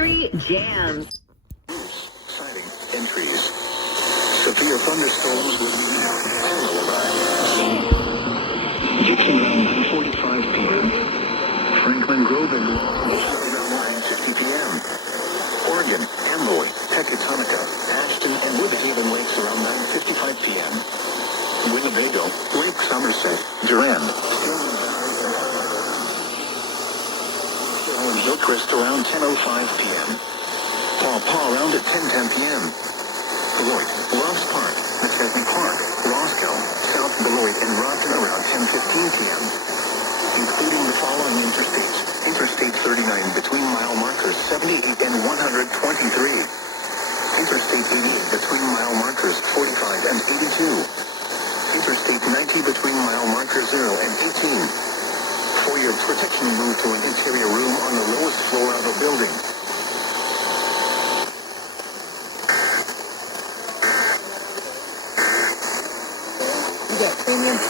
93 jams. Sighting entries. Severe thunderstorms will be peaking around 9:45 p.m. Franklin Grove and around 9:50 p.m. Oregon, Amboy, Tecatonica, Ashton, and Woodhaven Lakes around 9:55 p.m. Winnebago, Lake Somerset, Durand, Hillcrest around 10:05 p.m. Paw Paw around at 10:10 p.m. Beloit, Loves Park, McKesney Park, Roscoe, South Beloit, and Rockton around 10:15 p.m. Including the following interstates. Interstate 39 between mile markers 78 and 123. Interstate 88 between mile markers 45 and 82. Interstate 90 between mile markers 0 and 18. For your protection, move to an interior room on the lowest floor of a building. You get premium care.